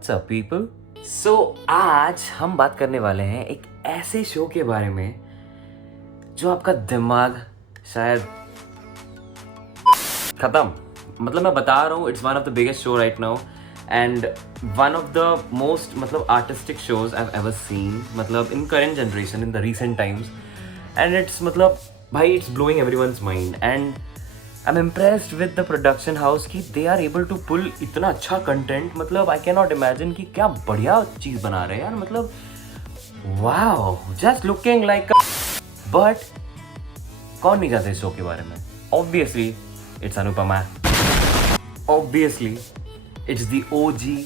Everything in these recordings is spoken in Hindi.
What's up people. सो आज हम बात करने वाले हैं एक ऐसे शो के बारे में जो आपका दिमाग शायद खत्म, मतलब मैं बता रहा हूँ, it's one of the biggest show right now and one of the most मतलब artistic shows I have ever seen, मतलब in current generation in the recent times and it's मतलब भाई it's blowing everyone's mind and I am impressed with the production house कि they are able to pull इतना अच्छा कंटेंट। मतलब आई कैन नॉट इमेजिन कि क्या बढ़िया चीज़ बना रहे हैं यार, मतलब wow, just looking like. But कौन नहीं जानते इस शो के बारे में? Obviously it's Anupama, obviously it's the OG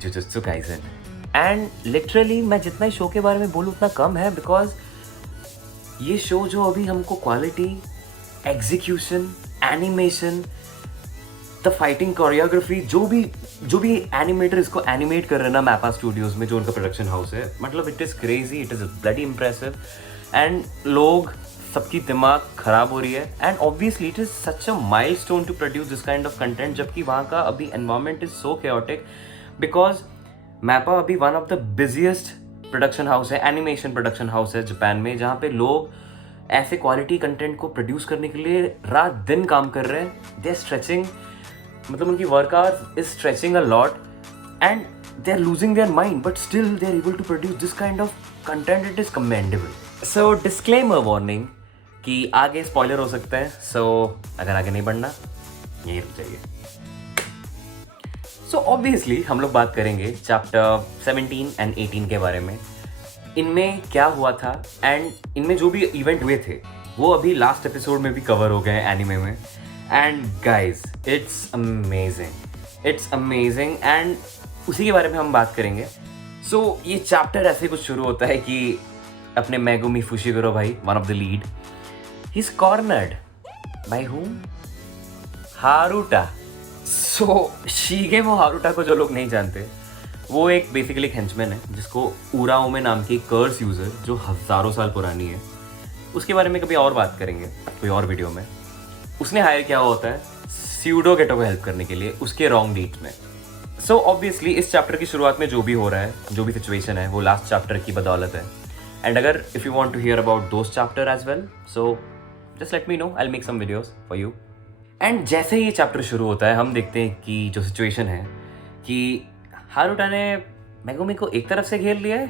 jujutsu Kaisen and literally मैं जितना इस शो के बारे में बोलूँ उतना कम है, बिकॉज ये शो जो अभी हमको quality, execution, animation, the fighting choreography, जो भी एनिमेटर इसको एनिमेट कर रहे हैं ना मैपा स्टूडियोज में, जो उनका प्रोडक्शन हाउस है, मतलब it is crazy, it is bloody impressive and लोग सबकी दिमाग खराब हो रही है and obviously it is such a milestone to produce this kind of content, जबकि वहाँ का अभी environment is so chaotic because MAPPA अभी one of the busiest production house है, एनिमेशन प्रोडक्शन हाउस है जापान में, जहाँ पे लोग ऐसे क्वालिटी कंटेंट को प्रोड्यूस करने के लिए रात दिन काम कर रहे हैं। दे आर स्ट्रेचिंग, मतलब उनकी work hours is stretching a lot and they are losing their mind, but still they are able to produce this kind of content. It is commendable. So disclaimer warning कि आगे स्पॉइलर हो सकता है, सो अगर आगे नहीं बढ़ना यही रुक जाइए। सो ऑब्वियसली हम लोग बात करेंगे चैप्टर 17 एंड 18 के बारे में, इनमें क्या हुआ था एंड इनमें जो भी इवेंट हुए थे वो अभी लास्ट एपिसोड में भी कवर हो गए हैं एनिमे में। And guys it's amazing and उसी के बारे में हम बात करेंगे। सो ये चैप्टर ऐसे कुछ शुरू होता है कि अपने मेगुमी फुशिगुरो भाई, one of the lead, he is cornered by whom? Haruta. So Shigemo Haruta को जो लोग नहीं जानते, वो एक बेसिकली हेंचमैन है जिसको उराओमे नाम की कर्स यूज़र, जो हज़ारों साल पुरानी है, उसके बारे में कभी और बात करेंगे कोई और वीडियो में। उसने हायर किया होता है स्यूडो गेटो को हेल्प करने के लिए उसके रॉन्ग डीड्स में। सो ऑब्वियसली इस चैप्टर की शुरुआत में जो भी हो रहा है, जो भी सिचुएशन है, वो लास्ट चैप्टर की बदौलत है। एंड अगर if you want to hear about those chapter as well, so just let me know, I will make some videos for you. And जैसे ही ये चैप्टर शुरू होता है हम देखते हैं कि जो सिचुएशन है कि हारुटा ने मेगुमी को एक तरफ से घेर लिया है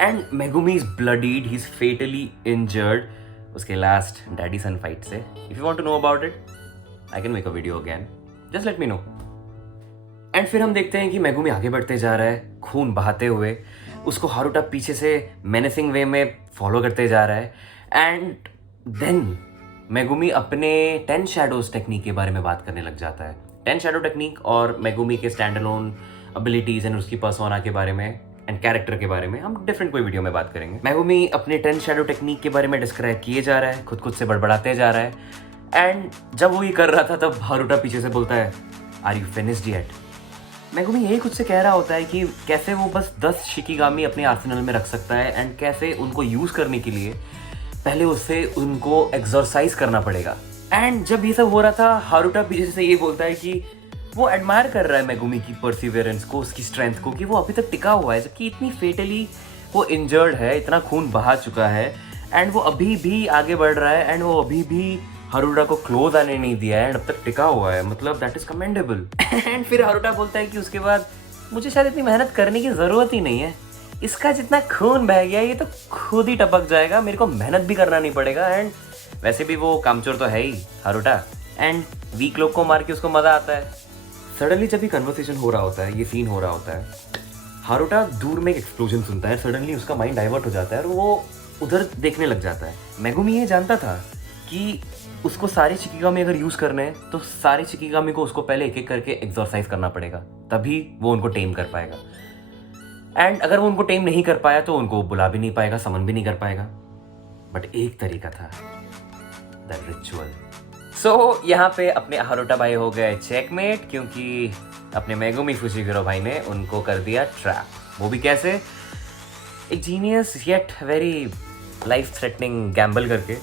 and Megumi is bloodied, he is fatally injured उसके लास्ट डैडी सन फाइट से। If you want to know about it, I can make a video again, just let me know. And फिर हम देखते हैं कि मेगुमी आगे बढ़ते जा रहा है खून बहाते हुए, उसको हारुटा पीछे से मेनेसिंग वे में फॉलो करते जा रहा है एंड देन मेगुमी अपने 10 शैडोज टेक्निक के बारे में बात करने लग जाता है। 10 शैडो टेक्निक और मेगुमी के स्टैंड अलोन एबिलिटीज एंड उसकी पर्सोना के बारे में एंड कैरेक्टर के बारे में हम डिफरेंट कोई वीडियो में बात करेंगे। मेगुमी अपने 10 शैडो टेक्निक के बारे में डिस्क्राइब किए जा रहा है, खुद से बड़बड़ाते जा रहा है एंड जब वो ये कर रहा था तब हारुटा पीछे से बोलता है, are you finished yet? Megumi यही खुद से कह रहा होता है कि कैसे वो बस 10 शिकिगामी अपने आर्सेनल में रख सकता है एंड कैसे उनको यूज़ करने के लिए पहले उससे उनको एक्सरसाइज करना पड़ेगा। एंड जब ये सब हो रहा था, हारुटा पीछे से ये बोलता है कि वो एडमायर कर रहा है मेगुमी की परसिवियरेंस को, उसकी स्ट्रेंथ को, कि वो अभी तक टिका हुआ है, जबकि इतनी फेटली वो इंजर्ड है, इतना खून बहा चुका है एंड वो अभी भी आगे बढ़ रहा है एंड वो अभी भी हारुटा को क्लोज आने नहीं दिया है एंड अब तक टिका हुआ है, मतलब दैट इज कमेंडेबल। एंड फिर हारुटा बोलता है कि उसके बाद मुझे शायद इतनी मेहनत करने की ज़रूरत ही नहीं है, इसका जितना खून बह गया ये तो खुद ही टपक जाएगा, मेरे को मेहनत भी करना नहीं पड़ेगा। एंड वैसे भी वो कामचोर तो है ही हारुटा एंड वीक लोग को मार के उसको मज़ा आता है। सडनली जब ये कन्वर्सेशन हो रहा होता है, ये सीन हो रहा होता है, हारुटा दूर में एक एक्सप्लोजन सुनता है, सडनली उसका माइंड डाइवर्ट हो जाता है और वो उधर देखने लग जाता है। मेगुमी ये जानता था कि उसको सारे शिकिगामी अगर यूज़ करने हैं तो सारे शिकिगामी को उसको पहले एक एक करके एक्सरसाइज करना पड़ेगा, तभी वो उनको टेम कर पाएगा एंड अगर वो उनको टेम नहीं कर पाया तो उनको बुला भी नहीं पाएगा, समन भी नहीं कर पाएगा। बट एक तरीका था, द रिचुअल। सो यहाँ पे अपने हारुटा भाई हो गए चेकमेट, क्योंकि अपने मेगुमी फुशिगुरो भाई ने उनको कर दिया ट्रैप। वो भी कैसे? एक genius yet very life threatening gamble करके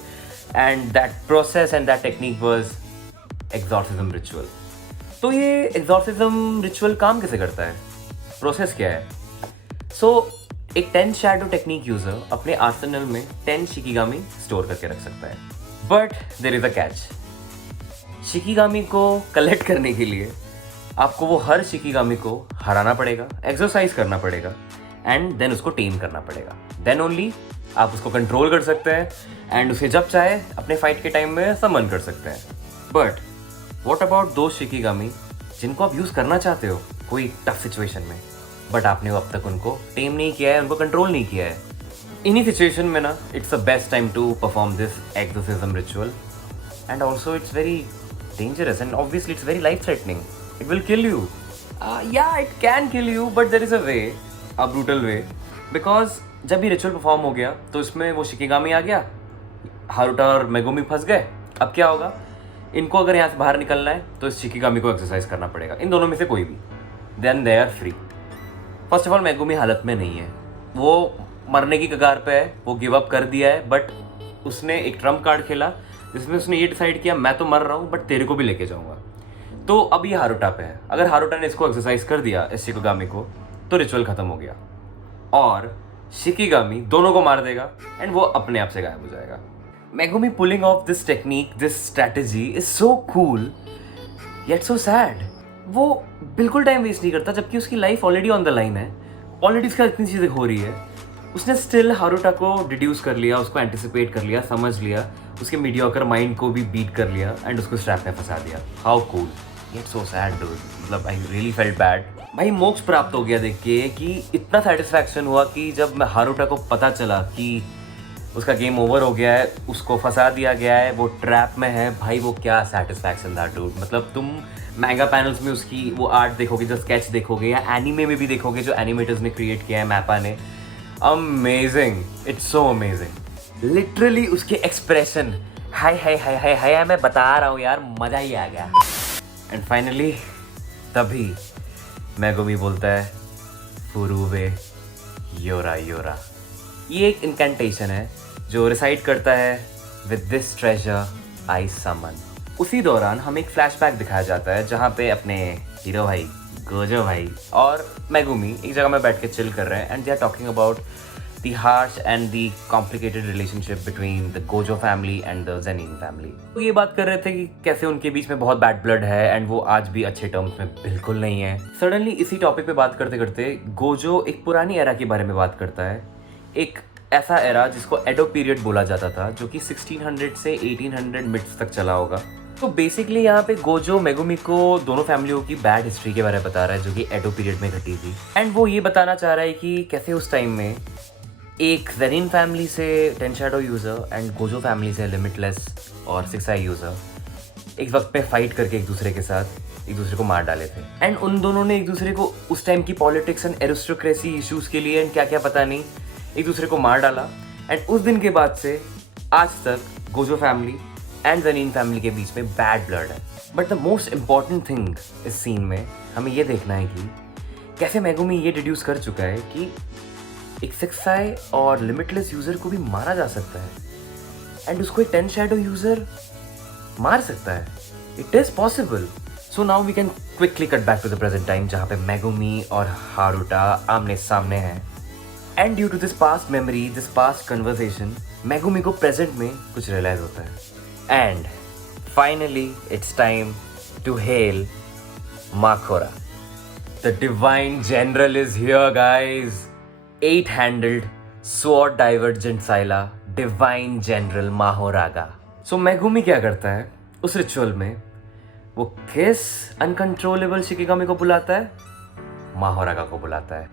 and that process and that technique was exorcism ritual. तो ये एग्जॉर्सिज्म रिचुअल काम कैसे करता है, प्रोसेस क्या है? एक 10 शैडो टेक्निक यूजर अपने आर्सेनल में 10 शिकिगामी स्टोर करके रख सकता है, but there is a catch. Shikigami को कलेक्ट करने के लिए आपको वो हर शिकिगामी को हराना पड़ेगा, एक्सरसाइज करना पड़ेगा एंड देन उसको टेम करना पड़ेगा। देन ओनली आप उसको कंट्रोल कर सकते हैं एंड उसे जब चाहे अपने फाइट के टाइम में समन कर सकते हैं। बट व्हाट अबाउट दो शिकिगामी जिनको आप यूज करना चाहते हो कोई टफ सिचुएशन में, बट आपने अब तक उनको टेम नहीं किया है, उनको कंट्रोल नहीं किया है। इन्हीं सिचुएशन में ना it's the best time to perform this exorcism ritual and also it's very dangerous and obviously it's very life threatening. It will kill you, या it can kill you, but there is a way, a brutal way. Because जब ये रिचुअल परफॉर्म हो गया तो इसमें वो शिकिगामी आ गया, हारुटा और मेगुमी फंस गए। अब क्या होगा, इनको अगर यहाँ से बाहर निकलना है तो इस शिकिगामी को एक्सरसाइज करना पड़ेगा, इन दोनों में से कोई भी। Then they are free. First of all Megumi हालत में नहीं है, वो मरने की कगार पे है, वो गिव अप कर दिया है। बट उसने एक ट्रम्प कार्ड खेला जिसमें उसने ये डिसाइड किया मैं तो मर रहा हूँ बट तेरे को भी लेके जाऊँगा। तो अब ये हारुटा पे है। अगर हारुटा ने इसको एक्सरसाइज कर दिया इस शिकिगामी को तो रिचुअल खत्म हो गया और शिकिगामी दोनों को मार देगा एंड वो अपने आप से गायब हो जाएगा। Megumi pulling of this technique, this strategy is so cool yet so sad. वो बिल्कुल टाइम वेस्ट नहीं करता जबकि उसकी life already on the line है, ऑलरेडी उसका इतनी चीज़ें हो रही है। उसने स्टिल हारुटा को डिड्यूस कर लिया, उसको एंटिसिपेट कर लिया, समझ लिया, उसके मीडियोकर माइंड को भी बीट कर लिया एंड उसको स्ट्रैप में फंसा दिया। How cool, yet so sad dude. मतलब आई रियली फेल्ट बैड। भाई मोक्ष प्राप्त हो गया देख के कि इतना सेटिस्फैक्शन हुआ कि जब मैं हारुटा को पता चला कि उसका गेम ओवर हो गया है, उसको फंसा दिया गया है, वो ट्रैप में है। भाई वो क्या सेटिस्फैक्शन था डूड। मतलब तुम मैंगा पैनल्स में उसकी वो आर्ट देखोगे, जो स्केच देखोगे या एनीमे में भी देखोगे जो एनिमेटर्स ने क्रिएट किया है मैपा ने, amazing, it's so amazing. Literally उसके एक्सप्रेशन, हाय हाय हाय हाय हाय, मैं बता रहा हूँ यार, मजा ही आ गया। एंड फाइनली तभी मेगुमी बोलता है फुरुवे योरा योरा। ये एक इनकेंटेशन है जो रिसाइट करता है विद दिस ट्रेजर आई समन। उसी दौरान हमें एक फ्लैशबैक दिखाया जाता है जहाँ पे अपने हीरो भाई गोजो भाई और मेगुमी एक जगह में बैठ के चिल कर रहे हैं and they are talking about the harsh and the complicated relationship between the Gojo family and the Zenin family. तो ये बात कर रहे थे कि कैसे उनके बीच में बहुत बैड ब्लड है एंड वो आज भी अच्छे टर्म्स में बिल्कुल नहीं है। सडनली इसी टॉपिक पे बात करते करते गोजो एक पुरानी एरा के बारे में बात करता है, एक ऐसा एरा जिसको एडो पीरियड बोला जाता था जो कि 1600 से 1800 मिड्स तक चला होगा। तो बेसिकली यहाँ पे गोजो मेगुमी को दोनों फैमिलियों की बैड हिस्ट्री के बारे में बता रहा है जो कि एडो पीरियड में घटी थी एंड वो ये बताना चाह रहा है कि कैसे उस टाइम में एक जेनिन फैमिली से 10 shadow user and Gojo family से लिमिटलेस और 6 आई यूज़र एक वक्त पे फाइट करके एक दूसरे के साथ एक दूसरे को मार डाले थे एंड उन दोनों ने एक दूसरे को उस टाइम की पॉलिटिक्स एंड एरिस्टोक्रेसी इश्यूज़ के लिए एंड क्या क्या पता नहीं एक दूसरे को मार डाला एंड उस दिन के बाद से आज तक Gojo family and Zenin family के बीच में बैड ब्लड है। But the most important thing इस सीन में हमें ये देखना है कि कैसे मेगुमी ये डिड्यूस कर चुका है कि एक 6 आई और लिमिटलेस यूज़र को भी मारा जा सकता है एंड उसको एक 10 शैडो यूज़र मार सकता है। It is possible. So now we can quickly cut back to the present time जहाँ पे मेगुमी और हारुटा आमने सामने हैं and due to this past memory, this past conversation, Megumi को प्रेजेंट में कुछ रियलाइज होता है and finally it's time to hail माखोरा। The divine general is here guys. 8-handed sword divergent Syla, divine general Mahoraga. So Megumi क्या करता है उस रिचुअल में, वो किस अनकंट्रोलेबल शिकिगामी को बुलाता है, माहोरागा को बुलाता है।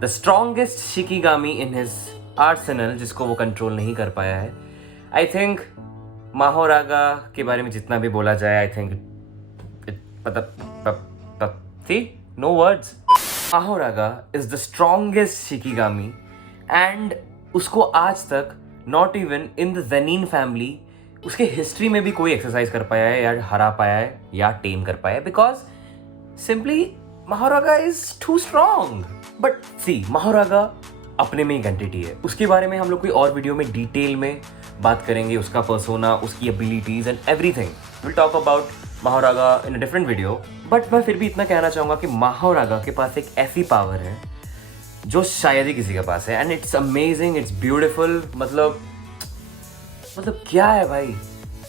The strongest shikigami in his arsenal जिसको वो कंट्रोल नहीं कर पाया है। आई थिंक माहोरागा के बारे में जितना भी बोला जाए, I think no words. Mahoraga is the strongest shikigami and उसको आज तक not even in the Zenin family उसके हिस्ट्री में भी कोई एक्सरसाइज कर पाया है या हरा पाया है या टेम कर पाया है because simply Mahoraga is too strong. But see, Mahoraga अपने में एक एंटिटी है, उसके बारे में हम लोग कोई और वीडियो में डिटेल में बात करेंगे, उसका पर्सोना, उसकी abilities and everything. Will talk about Mahoraga in a different video, but मैं फिर भी इतना कहना चाहूँगा कि महारागा के पास एक ऐसी पावर है जो शायद ही किसी के पास है, and it's amazing, it's beautiful. मतलब क्या है भाई,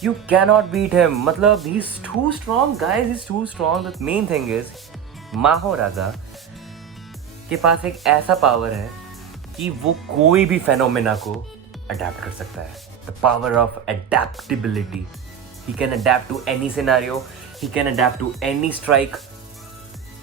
यू कैन नॉट बीट हिम। मतलब he is too strong guys, he is too strong. The main thing is Mahoraga के पास एक ऐसा पावर है कि वो कोई भी फेनोमेना को अडेप्ट कर सकता है। The power of adaptability. He can adapt to any scenario, he can adapt to any strike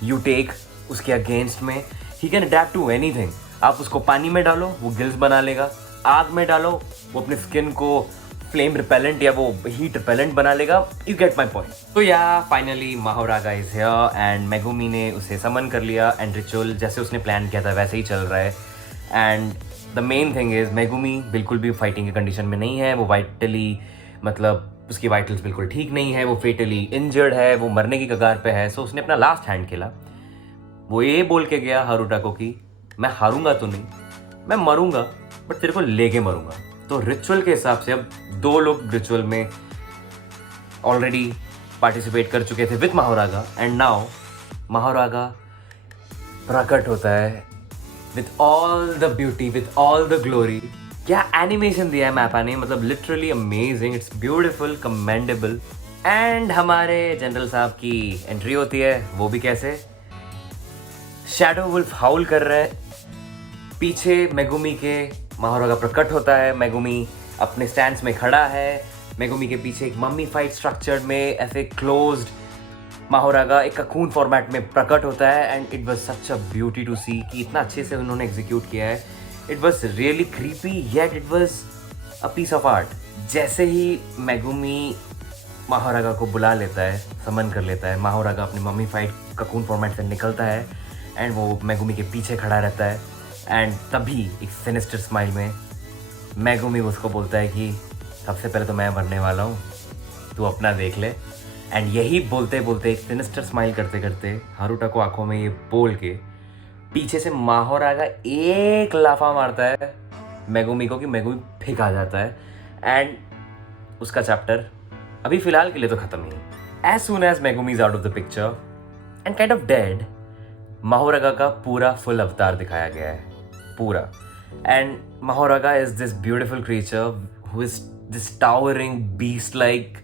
you take उसके अगेंस्ट में। He can adapt to anything. आप उसको पानी में डालो वो गिल्स बना लेगा, आग में डालो वो अपने स्किन को फ्लेम रिपेलेंट या वो हीट रिपेलेंट बना लेगा। You get my point. तो yeah finally Mahoraga is here and Megumi ने उसे समन कर लिया, एंड रिचुअल जैसे उसने प्लान किया था वैसे ही चल रहा है। And the main thing is Megumi बिल्कुल भी फाइटिंग के कंडीशन में नहीं है। वो वाइटली, मतलब उसकी वाइटल्स बिल्कुल ठीक नहीं है, वो फेटली इंजर्ड है, वो मरने की कगार पे है। सो उसने अपना लास्ट हैंड खेला। वो ये बोल के गया हारुटा को कि मैं हारूंगा तो नहीं, मैं मरूंगा, बट तेरे को लेके मरूंगा। तो रिचुअल के हिसाब से अब 2 लोग रिचुअल में ऑलरेडी पार्टिसिपेट कर चुके थे विद महारागा, एंड नाउ महारागा प्रकट होता है with all the beauty, with all the glory. क्या एनिमेशन दिया है मैपा ने, मतलब literally amazing, it's beautiful, commendable. And हमारे जनरल साहब की एंट्री होती है, वो भी कैसे, शैडो वुल्फ हाउल कर रहा है पीछे मेगुमी के। महारागा प्रकट होता है, मेगुमी अपने स्टैंड्स में खड़ा है, मेगुमी के पीछे एक मम्मी फाइट स्ट्रक्चर में ऐसे क्लोज्ड महारागा एक ककून फॉर्मेट में प्रकट होता है। And it was such a beauty to see कि इतना अच्छे से उन्होंने एग्जीक्यूट किया है। It was really creepy yet it was a piece of art. जैसे ही मेगुमी महारागा को बुला लेता है, समन कर लेता है, महारागा अपनी मम्मी फाइट ककून फॉर्मेट से निकलता है एंड वो मेगुमी के पीछे खड़ा रहता है। एंड तभी एक सिनिस्टर स्माइल में मेगुमी उसको बोलता है कि सबसे पहले तो मैं मरने वाला हूँ, तू अपना देख ले। एंड यही बोलते बोलते, एक सिनिस्टर स्माइल करते करते, हारुटा को आंखों में ये बोल के पीछे से महारागा एक लाफा मारता है मेगुमी को कि मेगुमी फेंक आ जाता है। एंड उसका चैप्टर अभी फिलहाल के लिए तो खत्म ही। As soon as Megumi is out of the picture and kind of dead, Mahoraga का पूरा फुल अवतार दिखाया गया है, पूरा। And Mahoraga is this beautiful creature who is this towering beast like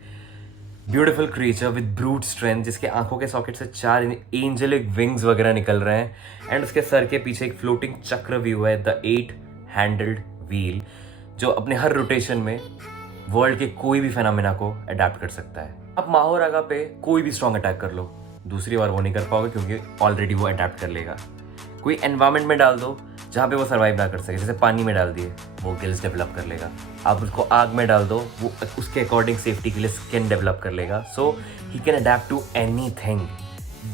beautiful creature with brute strength, जिसके आंखों के सॉकेट से 4 एंजेलिक विंग्स वगैरह निकल रहे हैं। एंड उसके सर के पीछे एक फ्लोटिंग चक्र व्यू है, द 8 हैंडल्ड व्हील, जो अपने हर रोटेशन में वर्ल्ड के कोई भी फेनोमेना को अडेप्ट कर सकता है। अब महारागा पे कोई भी स्ट्रॉन्ग अटैक कर लो, दूसरी बार वो नहीं कर पाओगे क्योंकि ऑलरेडी वो अडेप्ट कर लेगा। कोई एनवायरनमेंट में डाल दो जहाँ पे वो सर्वाइव ना कर सके, जैसे पानी में डाल दिए वो गिल्स डेवलप कर लेगा। आप उसको आग में डाल दो, वो उसके अकॉर्डिंग सेफ्टी के लिए स्किन डेवलप कर लेगा। So he can adapt to anything.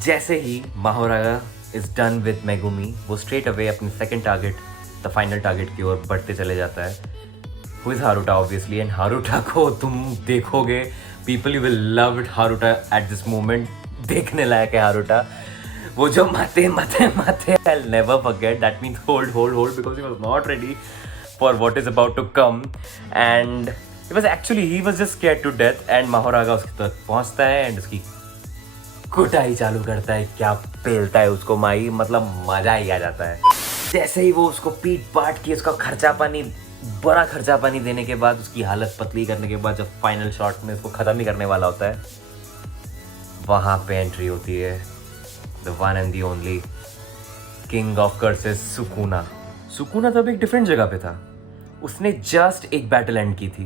जैसे ही Mahoraga is done with Megumi, वो स्ट्रेट अवे अपने second target, the final target की ओर बढ़ते चले जाता है, who is Haruta obviously. And Haruta को तुम देखोगे, people you will love it Haruta at this moment. देखने लायक है हारुटा, वो जो माते I'll never forget. That means hold because he was not ready for what is about to come, and he was just scared to death. And महारागा उसकी तरफ पहुंचता है एंड उसकी कुटाई चालू करता है, क्या पेलता है उसको माई, मतलब मजा ही आ जाता है। जैसे ही वो उसको पीट पाट की उसका बड़ा खर्चा पानी देने के बाद, उसकी हालत पतली करने के बाद, जब फाइनल शॉट में उसको खत्म ही करने वाला होता है, वहां पे एंट्री होती है the one and the only king of curses, Sukuna. Sukuna तब एक डिफरेंट जगह पे था, उसने जस्ट एक बैटल एंड की थी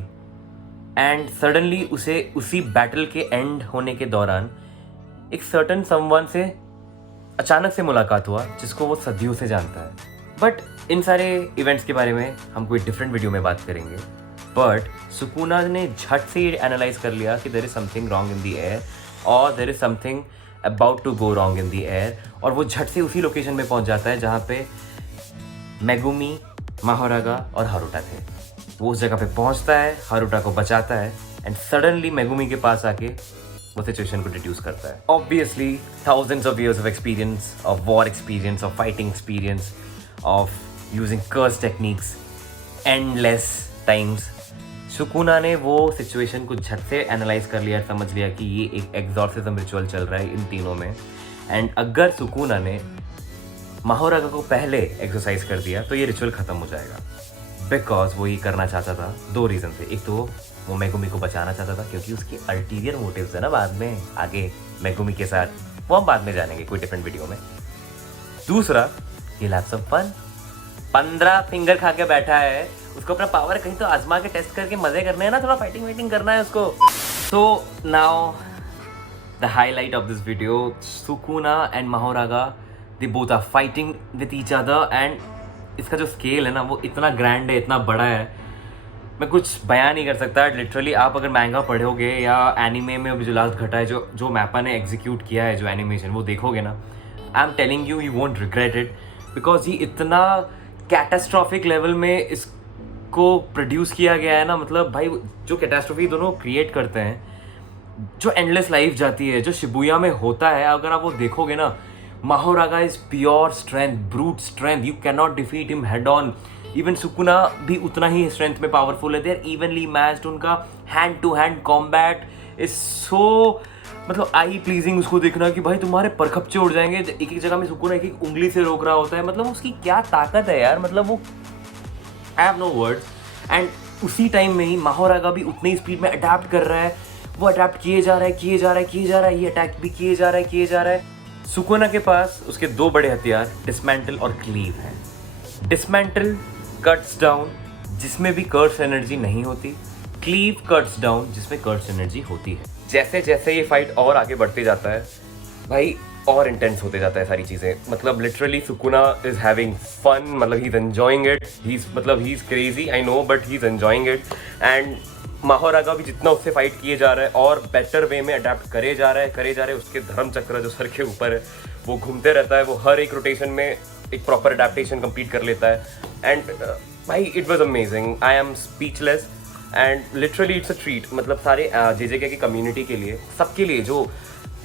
एंड सडनली उसे उसी बैटल के एंड होने के दौरान एक सर्टन समवन से अचानक से मुलाकात हुआ जिसको वो सदियों से जानता है। बट इन सारे इवेंट्स के बारे में हम कोई डिफरेंट वीडियो में बात करेंगे। बट सुकुना ने झट से ये एनालाइज कर लिया कि there is something wrong in the air और there is something about to go wrong in the air, और वो झट से उसी लोकेशन में पहुंच जाता है जहाँ पे मेगुमी, महारागा और हारुटा थे। वो उस जगह पे पहुंचता है, हारुटा को बचाता है एंड सडनली मेगुमी के पास आके वो सिचुएशन को डिड्यूस करता है। Obviously thousands of years of experience, of war experience, of fighting experience, of using curse techniques endless times, Sukuna ने वो सिचुएशन को झट से एनालाइज कर लिया, समझ लिया कि ये एक एग्जॉर्सिज्म रिचुअल चल रहा है इन तीनों में। एंड अगर सुकुना ने माहोरागा को पहले एक्सरसाइज कर दिया तो ये रिचुअल खत्म हो जाएगा। बिकॉज वो ये करना चाहता था, 2 रीज़न से। एक तो वो मेगुमी को बचाना चाहता था क्योंकि उसके अल्टीरियर मोटिव्स है ना बाद में आगे मेगुमी के साथ, वो हम बाद में जानेंगे कोई डिफरेंट वीडियो में। दूसरा, ये लैव सम फन, 15 फिंगर खा के बैठा है, उसको अपना पावर कहीं तो आजमा के टेस्ट करके मजे करने हैं ना, थोड़ा फाइटिंग वाइटिंग करना है उसको। So now the highlight of this video, Sukuna and Mahoraga, they both are fighting with each other. And इसका जो स्केल है ना वो इतना ग्रैंड है, इतना बड़ा है, मैं कुछ बयान नहीं कर सकता। लिटरली आप अगर महंगा पढ़ोगे या एनिमे में अभी जो लास्ट घटा है, जो मैपा ने एग्जीक्यूट किया है, जो एनिमेशन वो देखोगे ना, I am telling you, you won't regret it. Because ये इतना कैटास्ट्रॉफिक लेवल में इसको प्रोड्यूस किया गया है ना, मतलब भाई जो कैटास्ट्रॉफी दोनों क्रिएट करते हैं, जो एंडलेस लाइफ जाती है, जो शिबुया में होता है, अगर आप वो देखोगे ना, Mahoraga is pure strength, brute strength, you can not defeat him head on. Even Sukuna भी उतना ही स्ट्रेंथ में पावरफुल है, दे आर इवनली मैच्ड। उनका hand to hand combat is so, मतलब आई प्लीजिंग उसको देखना कि भाई तुम्हारे परखपचे उड़ जाएंगे। एक एक जगह में सुकुना एक एक उंगली से रोक रहा होता है, मतलब उसकी क्या ताकत है यार, मतलब वो I have no words. And उसी टाइम में ही माहोरागा भी उतनी स्पीड में अडेप्ट कर रहा है, वो अडेप्ट किए जा रहा है, ये अटैक भी किए जा रहा है। सुकुना के पास उसके 2 बड़े हथियार डिसमेंटल और क्लीव हैं। डिसमेंटल कट्स डाउन, जिसमें भी कर्स एनर्जी नहीं होती, क्लीव कट्स डाउन, जिसमें कर्स एनर्जी होती है। जैसे जैसे ये फाइट और आगे बढ़ते जाता है भाई, और इंटेंस होते जाता है सारी चीज़ें। मतलब literally Sukuna is having fun, मतलब he is enjoying it, he is crazy, I know, but he is enjoying it. And Mahoraga भी जितना उससे फाइट किए जा रहा है और बेटर वे में अडेप्ट करे जा रहा है। उसके धर्म चक्र जो सर के ऊपर है वो घूमते रहता है, वो हर एक रोटेशन में एक प्रॉपर अडेप्टेशन कंप्लीट कर लेता है। एंड भाई it was amazing, I am speechless and literally it's a treat. मतलब सारे जेजेके की कम्युनिटी के लिए, सबके लिए जो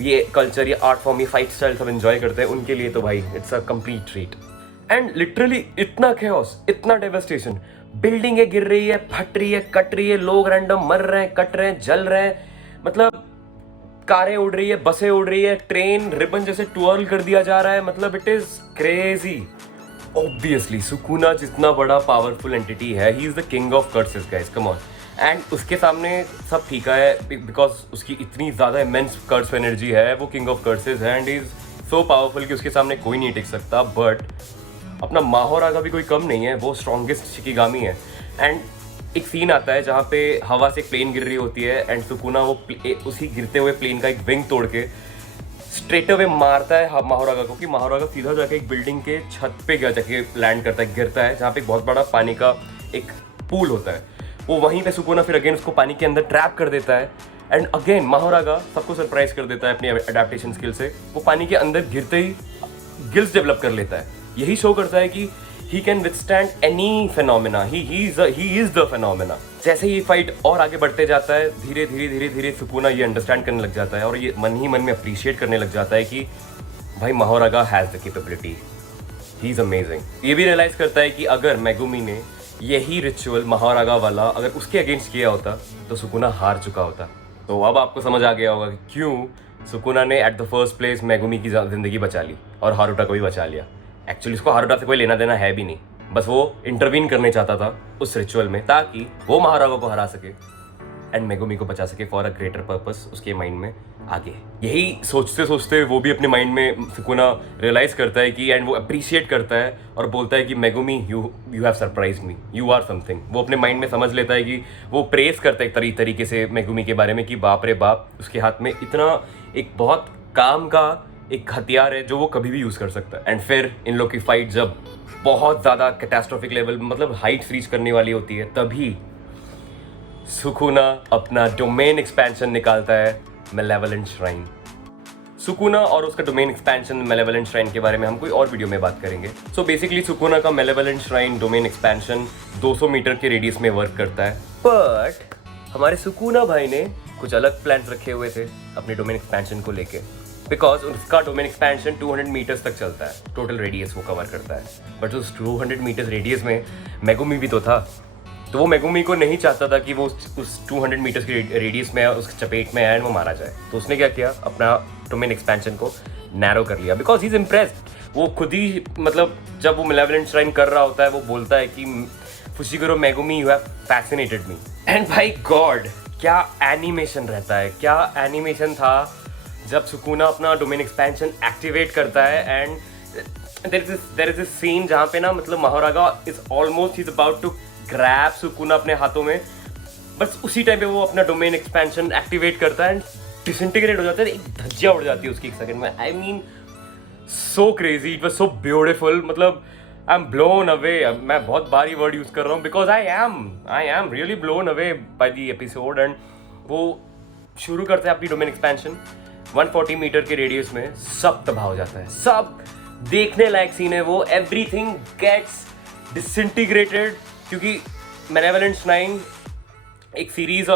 ये कल्चर, ये आर्ट फॉर्म, ये फाइट स्टाइल सब एंजॉय करते हैं, उनके लिए तो भाई it's a complete treat. And literally इतना chaos, इतना डेवस्टेशन, बिल्डिंगें गिर रही है, फट रही है, कट रही है, लोग रैंडम मर रहे हैं, कट रहे हैं, जल रहे हैं, मतलब कारें उड़ रही है, बसें उड़ रही है, ट्रेन रिबन जैसे ट्विर्ल कर दिया जा रहा है, मतलब it is crazy. Obviously Sukuna जितना बड़ा पावरफुल एंटिटी है, he is the king of curses guys, come on. And उसके सामने सब फीका है बिकॉज उसकी इतनी ज़्यादा इमेंस कर्स एनर्जी है, वो किंग ऑफ कर्सेस है एंड इज सो पावरफुल कि उसके सामने कोई नहीं टिक सकता। बट अपना माहोरागा भी कोई कम नहीं है, वो स्ट्रॉन्गेस्ट शिकिगामी है। एंड एक सीन आता है जहाँ पे हवा से एक प्लेन गिर रही होती है एंड सुकुना वो उसी गिरते हुए प्लेन का एक विंग तोड़ के स्ट्रेट अवे मारता है माहोरागा को, कि माहोरागा सीधा जाके एक बिल्डिंग के छत पे जाके लैंड करता है, गिरता है, जहाँ पे एक बहुत बड़ा पानी का एक पूल होता है। वो वहीं पे सुकुना फिर अगेन उसको पानी के अंदर ट्रैप कर देता है एंड अगेन माहोरागा सबको सरप्राइज कर देता है अपनी अडेप्टेशन स्किल से। वो पानी के अंदर गिरते ही गिल्स डेवलप कर लेता है। यही शो करता है कि he can withstand any phenomena, he is the phenomena। जैसे ये फाइट और आगे बढ़ते जाता है, धीरे धीरे सुकुना ये अंडरस्टैंड करने लग जाता है और ये मन ही मन में अप्रिशिएट करने लग जाता है कि भाई माहोरागा has the capability, he is amazing. ये भी रियलाइज़ करता है कि अगर मेगुमी ने यही रिचुअल माहोरागा वाला अगर उसके अगेंस्ट किया होता तो सुकुना हार चुका होता। तो अब आपको समझ आ गया होगा कि क्यों सुकुना ने at the first place Megumi की ज़िंदगी बचा ली और हारुटा को भी बचा लिया। एक्चुअली उसको हारुटा से कोई लेना देना है भी नहीं, बस वो इंटरवीन करने चाहता था उस रिचुअल में ताकि वो माहोरागा को हरा सके एंड मेगुमी को बचा सके फॉर अ ग्रेटर पर्पस उसके माइंड में आगे। यही सोचते सोचते वो भी अपने माइंड में सुकुना रियलाइज करता है कि एंड वो अप्रिशिएट करता है और बोलता है कि Megumi you have surprise me, you are something. वो अपने माइंड में समझ लेता है कि वो प्रेस करता है एक तरीके से मेगुमी के बारे में कि बाप रे बाप, उसके हाथ में इतना एक बहुत काम का एक हथियार है जो वो कभी भी यूज़ कर सकता है। एंड फिर इन लोग की फाइट जब बहुत ज़्यादा कैटास्ट्रोफिक लेवल मतलब हाइट्स रीच करने वाली होती है, तभी सुकुना अपना डोमेन एक्सपेंशन निकालता है, मेलेवलेंट श्राइन। सुकुना और उसका डोमेन एक्सपेंशन मेलेवलेंट श्राइन के बारे में हम कोई और वीडियो में बात करेंगे। सो बेसिकली सुकुना का मेलेवलेंट श्राइन डोमेन एक्सपेंशन 200 मीटर के रेडियस में वर्क करता है। बट हमारे सुकुना भाई ने कुछ अलग प्लान्स रखे हुए थे अपने डोमेन एक्सपेंशन को लेके, बिकॉज उसका डोमेन एक्सपेंशन 200 मीटर्स तक चलता है, टोटल रेडियस वो कवर करता है। बट उस 200 मीटर्स रेडियस में मेगुमी भी तो था, तो वो मेगुमी को नहीं चाहता था कि वो उस 200 मीटर्स की रेडियस में उसके चपेट में आए एंड वो मारा जाए। तो उसने क्या किया, अपना डोमेन एक्सपेंशन को नैरो कर लिया बिकॉज ही इज इम्प्रेस्ड। वो खुद ही मतलब जब वो मेलेवलेंट श्राइन कर रहा होता है वो बोलता है कि Fushiguro Megumi you have fascinated me. And भाई गॉड क्या एनिमेशन रहता है, क्या एनिमेशन था जब सुकुना अपना डोमेन एक्सपेंशन एक्टिवेट करता है। And there is this scene जहाँ पे ना मतलब Mahoraga is almost is about to grab Sukuna अपने हाथों में, बस उसी टाइम पे वो अपना डोमेन एक्सपेंशन एक्टिवेट करता है एंड डिसइंटीग्रेट हो जाता है, एक धज्जिया उड़ जाती है उसकी एक सेकंड में। I mean so crazy, it was so beautiful, मतलब आई एम ब्लोन अवे। मैं बहुत बारी वर्ड यूज कर रहा हूँ because I am really blown away by the episode. And वो शुरू करते हैं अपनी डोमेन एक्सपेंशन 140 मीटर के रेडियस में, सब तबाह हो जाता है, सब देखने लायक सीन है वो। एवरीथिंग गेट्स डिसइंटीग्रेटेड क्योंकि मेलेवलेंट श्राइन एक सीरीज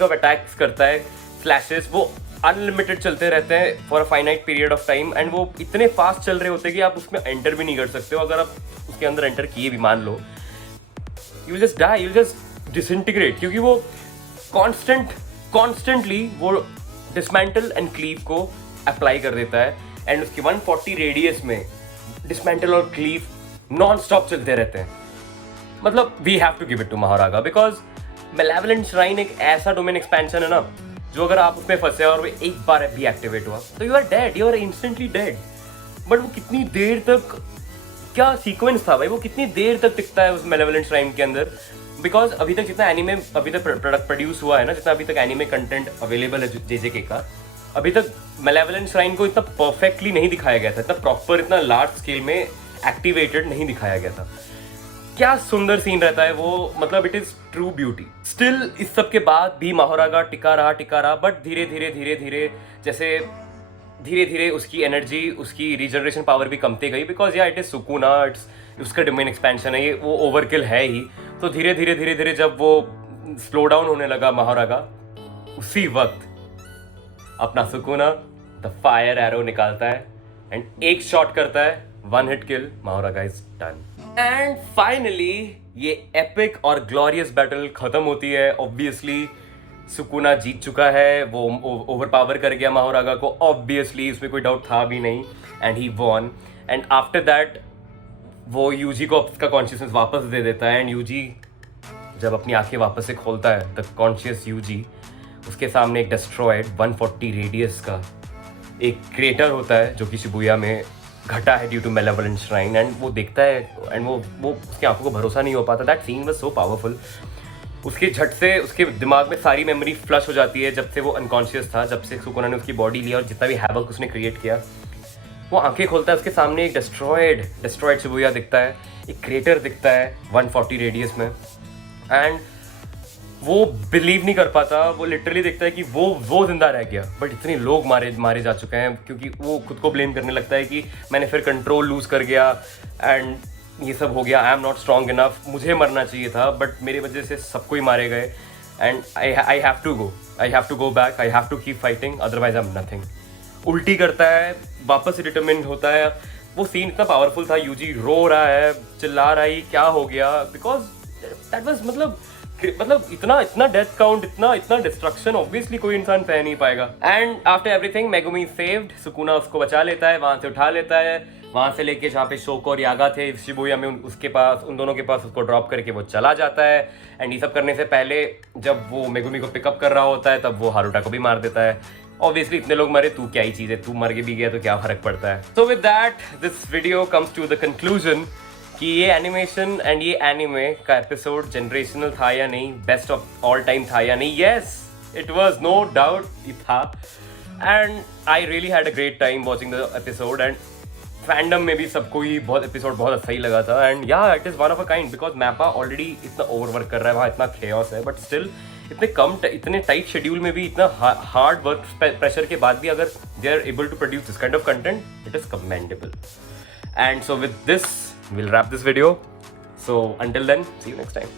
ऑफ अटैक्स करता है, फ्लैशेस वो अनलिमिटेड चलते रहते हैं for a finite period of time. And वो इतने फास्ट चल रहे होते हैं कि आप उसमें एंटर भी नहीं कर सकते हो। अगर आप उसके अंदर एंटर किए भी मान लो, you will just die, you will just disintegrate, क्योंकि वो कॉन्स्टेंटली वो डिसमेंटल एंड क्लीव को अप्लाई कर देता है। एंड उसकी 140 रेडियस में डिसमेंटल और क्लीव नॉन स्टॉप चलते रहते हैं। मतलब we have to give it to Mahoraga because malevolent shrine एक ऐसा डोमेन एक्सपेंशन है ना जो अगर आप उसमें फंसे और वो एक बार भी एक्टिवेट हुआ तो you are dead, you are instantly dead. But वो कितनी देर तक, क्या सीक्वेंस था भाई, वो कितनी देर तक टिकता है उस मेलेवलेंट श्राइन के अंदर। बिकॉज अभी तक जितना एनिमे अभी तक प्रोडक्ट प्रोड्यूस हुआ है ना, जितना अभी तक एनिमे कंटेंट अवेलेबल है JJK का, अभी तक मेलेवलेंट श्राइन को इतना परफेक्टली नहीं दिखाया गया था, इतना प्रॉपर, इतना लार्ज स्केल में एक्टिवेटेड नहीं दिखाया गया था। क्या सुंदर सीन रहता है वो, मतलब it is true beauty. Still इस सब के बाद भी महारागा टिका रहा, बट धीरे धीरे जैसे धीरे धीरे उसकी एनर्जी, उसकी रीजनरेशन पावर भी कमती गई बिकॉज या इट इज सुकुना, इट्स उसका डोमेन एक्सपेंशन है, ये वो ओवरकिल है ही। तो धीरे धीरे जब वो स्लो डाउन होने लगा महारागा, उसी वक्त अपना सुकुना द फायर एरो निकालता है एंड एक शॉट करता है, 1 hit kill, Mahoraga is done. And finally ये एपिक और ग्लोरियस बैटल खत्म होती है। ऑब्वियसली सुकुना जीत चुका है, वो ओवर पावर कर गया महारागा को, ऑब्वियसली इसमें कोई डाउट था भी नहीं, and he won. And after that वो यूजी को उसका कॉन्शियसनेस वापस दे देता है। एंड यूजी जब अपनी आंखें वापस से खोलता है, द कॉन्शियस यूजी, उसके सामने एक डेस्ट्रॉयड 140 रेडियस का एक क्रेटर होता है जो कि शिबुया में घटा है ड्यू टू मेलेवलेंट श्राइन। एंड वो देखता है एंड वो उसकी आंखों को भरोसा नहीं हो पाता। That scene was so powerful. उसके झट से उसके दिमाग में सारी मेमोरी फ्लश हो जाती है जब से वो अनकॉन्शियस था, जब से सुकुना ने उसकी बॉडी लिया और जितना भी हैवक उसने क्रिएट किया। वो आंखें खोलता है, उसके सामने एक डिस्ट्रॉयड शिबुया दिखता है, एक क्रेटर दिखता है 140 रेडियस में। एंड वो बिलीव नहीं कर पाता, वो लिटरली देखता है कि वो जिंदा रह गया, बट इतने लोग मारे जा चुके हैं, क्योंकि वो खुद को ब्लेम करने लगता है कि मैंने फिर कंट्रोल लूज कर गया एंड ये सब हो गया, I am not strong enough, मुझे मरना चाहिए था बट मेरी वजह से सबको ही मारे गए। And I have to go back, I have to keep fighting, otherwise I am nothing. उल्टी करता है, वापस से डिटरमिन्ड होता है। वो सीन इतना पावरफुल था, यूजी रो रहा है, चिल्ला रहा है क्या हो गया, बिकॉज दैट वाज मतलब इतना डेथ काउंट, इतना डिस्ट्रक्शन ऑब्वियसली कोई इंसान सह नहीं पाएगा। And after everything Megumi saved, Sukuna उसको बचा लेता है, वहां से उठा लेता है, वहां से लेके जहाँ पे शोको और यागा थे शिबुया में, उसके पास, उन दोनों के पास उसको ड्रॉप करके वो चला जाता है। एंड ये सब करने से पहले जब वो मेगुमी को पिकअप कर रहा होता है तब वो हारुटा को भी मार देता है। ऑब्वियसली इतने लोग मरे, तू क्या ही चीज़ है, तू मर के भी गया तो क्या फर्क पड़ता है। So with that this video comes to the conclusion कि ये एनिमेशन एंड ये एनिमे का एपिसोड जनरेशनल था या नहीं, बेस्ट ऑफ ऑल टाइम था या नहीं। Yes, it was no doubt ये था। And I really had a great time watching the episode. And fandom में भी सबको ही बहुत सही लगा था। And yeah it is one of a kind, because MAPPA already इतना ओवरवर्क कर रहा है, वहाँ इतना खेओस है, बट स्टिल इतने टाइट शेड्यूल में भी, इतना हार्ड वर्क प्रेशर के बाद भी अगर they are able to produce this kind of content, it is commendable. And so with this we'll wrap this video. So until then, see you next time.